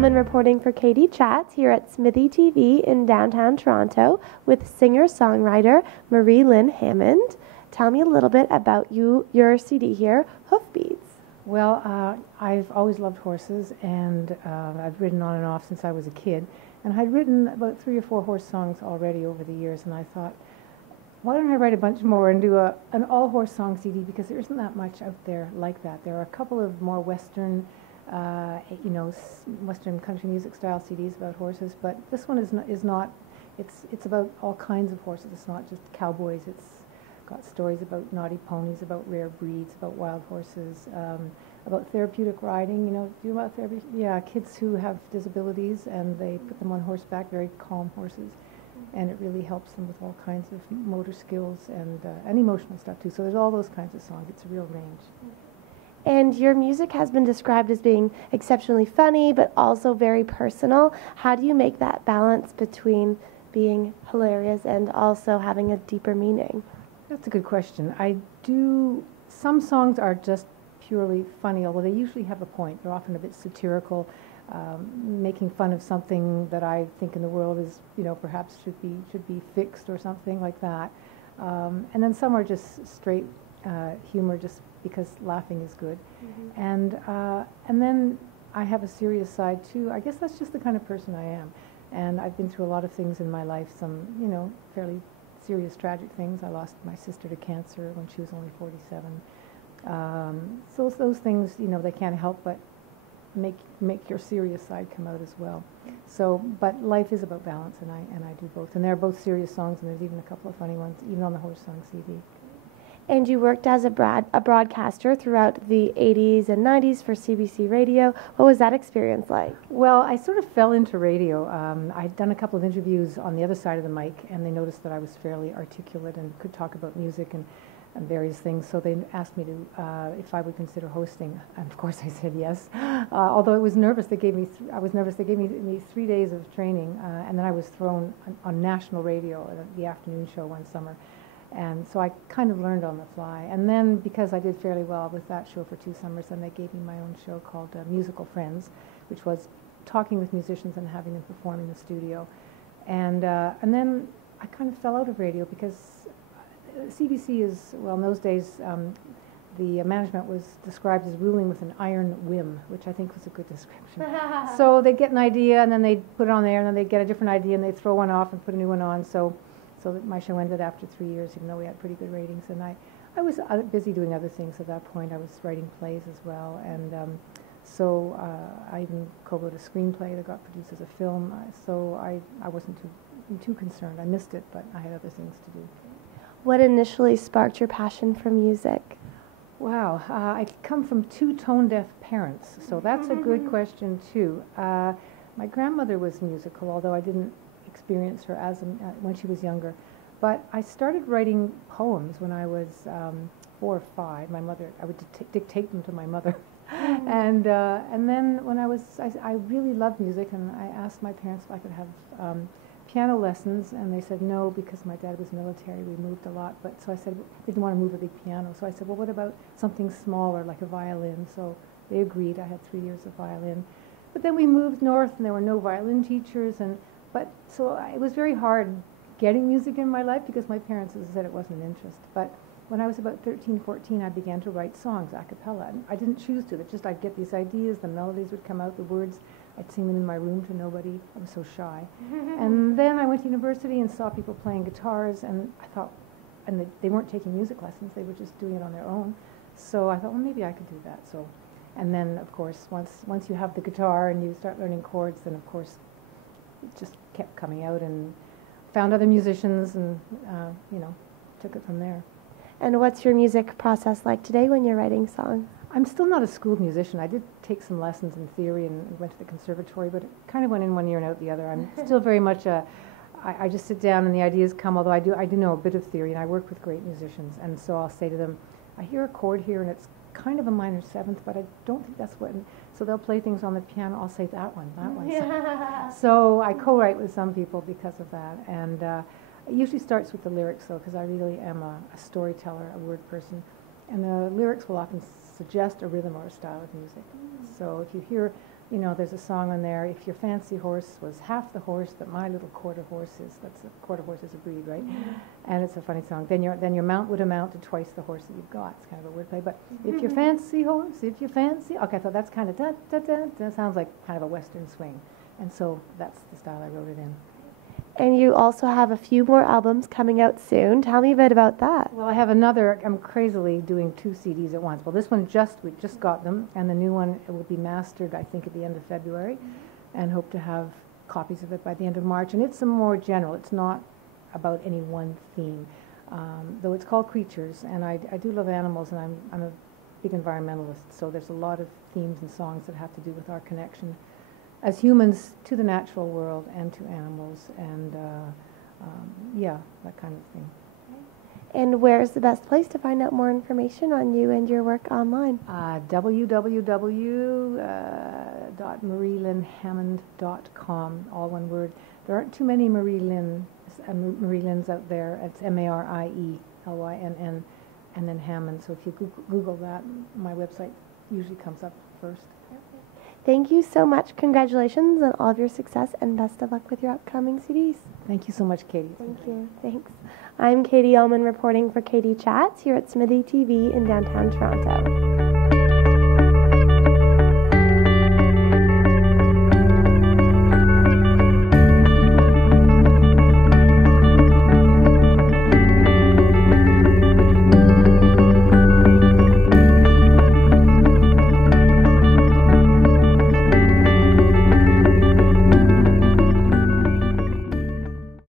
Uhlmann reporting for Katie Chats here at SMITHEE TV in downtown Toronto with singer-songwriter Marie-LYNN Hammond. Tell me a little bit about your CD here, Hoofbeats. Well, I've always loved horses, and I've ridden on and off since I was a kid. And I'd written about 3 or 4 horse songs already over the years, and I thought, why don't I write a bunch more and do an all-horse song CD, because there isn't that much out there like that. There are a couple of more Western, Western country music style CDs about horses, but this one is not. It's about all kinds of horses. It's not just cowboys. It's got stories about naughty ponies, about rare breeds, about wild horses, about therapeutic riding. You know, do you know about therapy? Yeah, kids who have disabilities and they put them on horseback, very calm horses, and it really helps them with all kinds of motor skills and emotional stuff too. So there's all those kinds of songs. It's a real range. And your music has been described as being exceptionally funny, but also very personal. How do you make that balance between being hilarious and also having a deeper meaning? That's a good question. Some songs are just purely funny, although they usually have a point. They're often a bit satirical, making fun of something that I think in the world is, perhaps should be fixed or something like that. And then some are just straight humor, just because laughing is good. Mm-hmm. And then I have a serious side too. I guess that's just the kind of person I am. And I've been through a lot of things in my life, some, fairly serious, tragic things. I lost my sister to cancer when she was only 47. So those things, they can't help but make your serious side come out as well. So, but life is about balance, and I do both. And they're both serious songs, and there's even a couple of funny ones, even on the horse song CD. And you worked as a broadcaster throughout the 80s and 90s for CBC Radio. What was that experience like? Well, I sort of fell into radio. I'd done a couple of interviews on the other side of the mic, and they noticed that I was fairly articulate and could talk about music and various things. So they asked me to if I would consider hosting, and of course I said yes. Although I was nervous. They gave me 3 days of training, and then I was thrown on national radio at the afternoon show one summer. And so I kind of learned on the fly. And then, because I did fairly well with that show for 2 summers, then they gave me my own show called Musical Friends, which was talking with musicians and having them perform in the studio. And then I kind of fell out of radio because CBC is, well, in those days, the management was described as ruling with an iron whim, which I think was a good description. So they'd get an idea, and then they'd put it on there, and then they'd get a different idea, and they'd throw one off and put a new one on. So that my show ended after 3 years, even though we had pretty good ratings. And I was busy doing other things at that point. I was writing plays as well, and so I even co-wrote a screenplay that got produced as a film. So I wasn't too concerned. I missed it, but I had other things to do. What initially sparked your passion for music? Wow, I come from 2 tone-deaf parents, so that's a good question too. My grandmother was musical, although I didn't experience her when she was younger. But I started writing poems when I was 4 or 5. I would dictate them to my mother. And then when I really loved music, and I asked my parents if I could have piano lessons, and they said no, because my dad was military. We moved a lot, but so I said I didn't want to move a big piano. So I said, well, what about something smaller, like a violin? So they agreed. I had 3 years of violin. But then we moved north, and there were no violin teachers, so it was very hard getting music in my life because my parents, as I said, it wasn't an interest. But when I was about 13, 14, I began to write songs a cappella. And I didn't choose to. It's just I'd get these ideas, the melodies would come out, the words, I'd sing them in my room to nobody. I was so shy. And then I went to university and saw people playing guitars, and I thought, and they weren't taking music lessons, they were just doing it on their own. So I thought, well, maybe I could do that. So, and then, of course, once you have the guitar and you start learning chords, then, of course, it just kept coming out, and found other musicians, and took it from there. And what's your music process like today when you're writing songs? I'm still not a schooled musician. I did take some lessons in theory and went to the conservatory, but it kind of went in one ear and out the other. I'm still very much I just sit down and the ideas come, although I do know a bit of theory, and I work with great musicians, and so I'll say to them, I hear a chord here and it's kind of a minor 7th, but I don't think that's what. So they'll play things on the piano. I'll say that one. Yeah. So I co-write with some people because of that, and it usually starts with the lyrics, though, because I really am a storyteller, a word person, and the lyrics will often suggest a rhythm or a style of music. So if you hear you know, there's a song on there, if your fancy horse was half the horse that my little quarter horse is, that's a quarter horse is a breed, right? And it's a funny song. Then your mount would amount to twice the horse that you've got. It's kind of a wordplay. But if your fancy horse, if you fancy, okay, I thought that's kind of that sounds like kind of a western swing. And so that's the style I wrote it in. And you also have a few more albums coming out soon. Tell me a bit about that. Well, I have another, I'm crazily doing 2 CDs at once. Well, this one we just got them, and the new one will be mastered, I think, at the end of February, and hope to have copies of it by the end of March. And it's a more general, it's not about any one theme, though it's called Creatures, and I do love animals, and I'm a big environmentalist, so there's a lot of themes and songs that have to do with our connection as humans to the natural world and to animals, and yeah, that kind of thing. And where's the best place to find out more information on you and your work online? www.MarieLynnHammond.com, all one word. There aren't too many Marie-Lynn's out there. It's MARIELYNN and then Hammond. So if you Google that, my website usually comes up first. Thank you so much. Congratulations on all of your success, and best of luck with your upcoming CDs. Thank you so much, Katie. Thank you. Thanks. I'm Katie Uhlmann reporting for Katie Chats here at SMITHEE TV in downtown Toronto.